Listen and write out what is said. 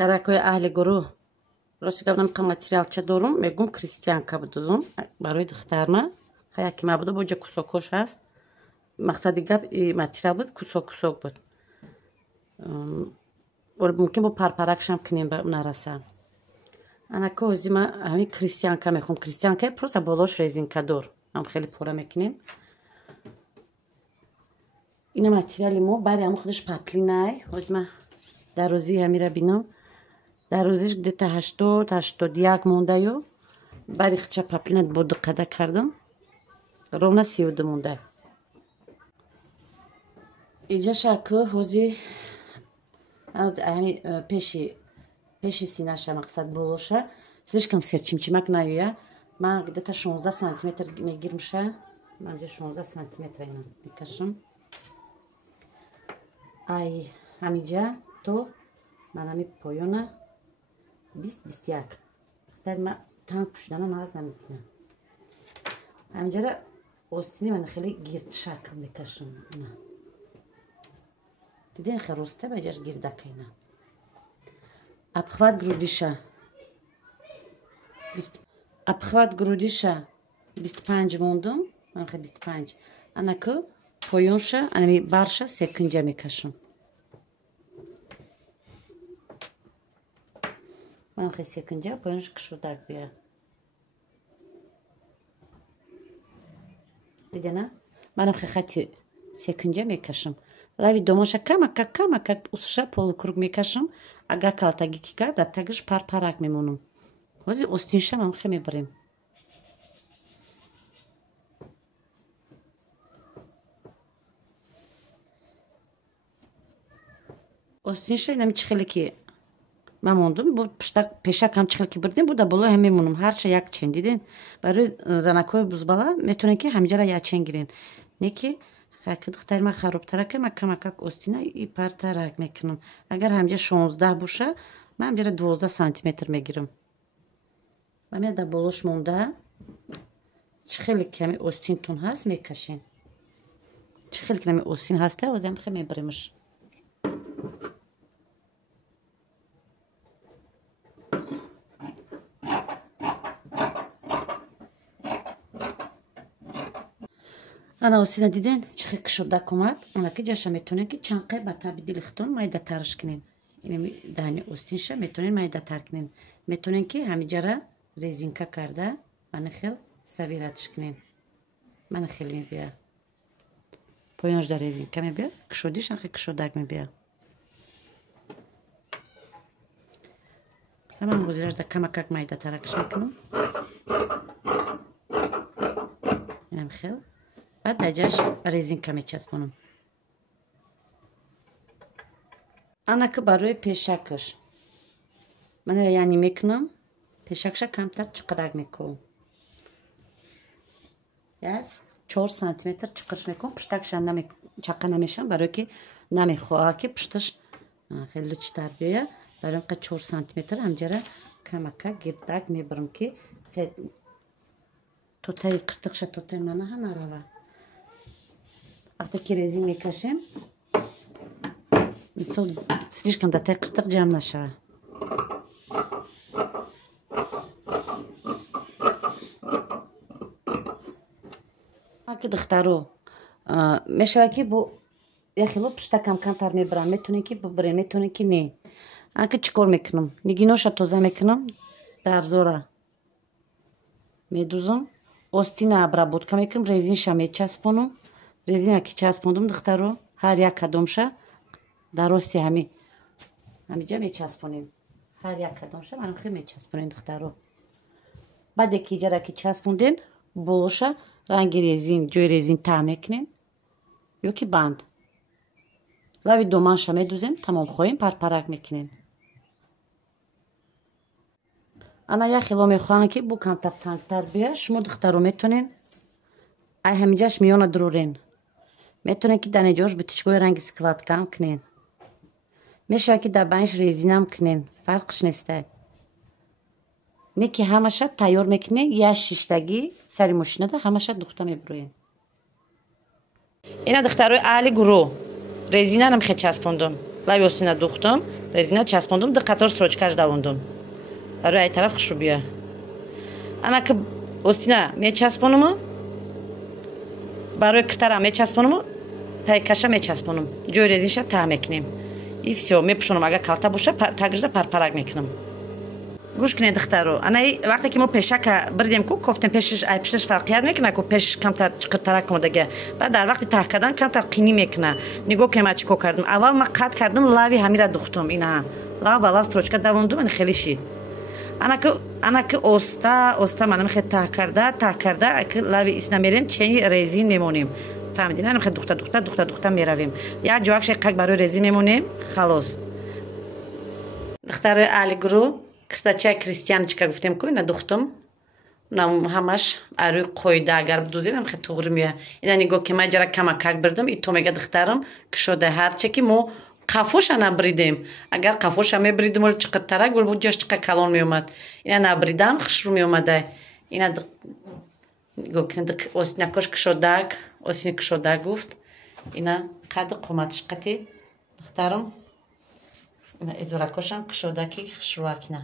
دخترکوی اهل گروه راستی گفتم که متریال چه دارم میگم کریستیانکا بدوزم برای دخترم خیلی که مبوده بوده کوساکوش هست مقصدی گپ متریال بود کوساک بود ولی ممکن با پرپرکشم کنیم به نرسم انا که اوزی ما همین کریستیانکا میخوام کریستیانکا پروستا بالاش ریزینکا دار هم خیلی پوره میکنیم این متریالی ما برای هم خودش پاپلینای اوزی ما در روزی همی را بینم در روزیش گده 81 مونده یو برای خچه پاپلینت بودو قده کردم رونا 32 مونده اینجا شرکو اوزی همی پیشی سینه‌شه مقصد بولوشه слишком چیمچیمک نیویه من گده تا 16 سانتیمتر میگیرم شه من اینجا 16 سانتیمتر اینا میکشم ای همینجا تو من همی پایونه 20-21 اختر من تنگ پوشیدن ناز نمیکنم همینجا را آستینی من خیلی گرد شکل میکشم دیدین خیلی رسته بجاش گردک اینا обхват грудиша 25 موندم من خیلی 25 انا که پایونشه انا برشه سکنجه میکشم من خیلی سکنجه پایونش کشودک بیا دیدین من خیلی سکنجه میکشم لوی دوماشه کمک اوسشه полукруг میکشم اگر کلتگی کی کرد در تگش پرپرک میمونم واسه استینشه من خیلی میبریم استینشه اینم چخیلی که من موندم بود پیشک هم چخیلی که بردیم بود بالا هم میمونم هر چه یک چین دیدین برای زنکای بزبالا میتونه که همینجا را یک چین گیرین نه که دختر من خرابتره که من کمک استینه ای پرترک میکنم اگر همینجا 16 باشه من همینجا 12 سانتیمتر میگیرم و من در بالاش مونده چه خیلی کمی استین تون هست میکشین چه خیلی کمی استین هسته و زم خیلی میبریمش انا استینه دیدین چه خیلی کشودک اومد انا که جاشه میتونه که چنقه با تبدیل ختون مایده ترش کنین این دهنی استینشه میتونین مایده تر کنین میتونین که همینجا را ریزینکا کرده من خیلی سویرتش کنین من خیلی میبیا پایانش در ریزینکا میبیا کشودیش خیلی کشودک میبیا من گذیرش در کمک مایده ترکش میکنم اینم خیلی بعد دجاش ریزینکا میچسبونم انا که برای پیشکش من یعنی میکنم پیشکش کمتر چقرق میکنم 4 سانتیمتر چقرش میکنم پشتکش چقه نمیشم برای که نمیخواه که پشتش خیلی چتر بیایه برای که 4 سانتیمتر همجره کمکه گردک میبرم که توتای قرتقش توتای منه ها نروه وقتی که ریزین میکشیم مثل слишком до قرتق جمع نشوه که دخترو میشه که با یه خیلی پشتکم کمتر میبرم میتونه که ببرین میتونه که نه که چیکار میکنم نگیناش تازه میکنم در زوره میدوزم استین обработка میکنم ریزینش میچسبونم ریزین که چسبوندم دخترو هر یک کدومشه در استی همینجا میچسبونیم هر یک کدومشه من خیلی میچسبونیم دخترو بعد که جرا که چسبوندین بولوشه رنگ ریزین جوی ریزین تا میکنین یا که بند لوی دومانشه میدوزیم تمام خویم پرپرک میکنین انا یه خیلی میخواهم که بو کمتر تنگتر بیه شما دخترو میتونین ای همینجاش میونه درورین میتونین که دنجاش بتیچگوی رنگ سکلات کم کنین میشه که در بینش ریزینم کنین فرقش نیسته نه که همشه تیار میکنین یه شیشتگی سری ماشینه ده همشه دختر میبروین اینا دختروی اهل گروه ریزینه هم خیلی چسبوندم لای استینه دوختم резина часпондум, ду қатор строчкаш давондум. Барои ай тараф хушрӯ бия. Ана ки остина мечаспонуму, барои киртара мечаспонуму, тайкаша мечаспонум. Ҷои резинаша таг мекунем. И всё, мепӯшонам. Агар калта боша, тагашда парпарак мекунам. гӯш кинед духтаро. Анаи вақте ки мо пешака бирдем ку кофтем пешаш ай пешаш фарқият мекуна ку пеш камтар чиқиртарак омадага. Баъд дар вақти таг кардан камтар қинӣ мекуна. Нигоҳ кунем чӣ кор кардам. Аввал ман қат кардам, лави ҳамира духтум. Ина лав ба лав строчка давондум, ани хеле шид. Ана ки оста манам хе таг карда, ки лави исна мерем, чени резин мемонем. فهمیدین؟ نه میخواد دختر میرویم. یک جوکش قک برای رزی میمونیم. خلاص. دختر الگرو کرتچه کریستیانچکا گفتیم که اینا دختم. نام همش اروی قایده اگر بدوزیم خیلی توغری میه. اینا نگاه که من جرا کم کک بردم. ای تو میگه دخترم که شده هر چه که ما قفوش نبریدیم. اگر قفوش هم بریدیم ولی چقدر ترک ولی بود جاش چقدر کلان میومد. اینا نبریدم خشرو میومده. اینا نگاه که نکاش که شده осин кушода гуфт ина қадди қоматиш қати духтарам ина изоракошам кушодаки хушрувакина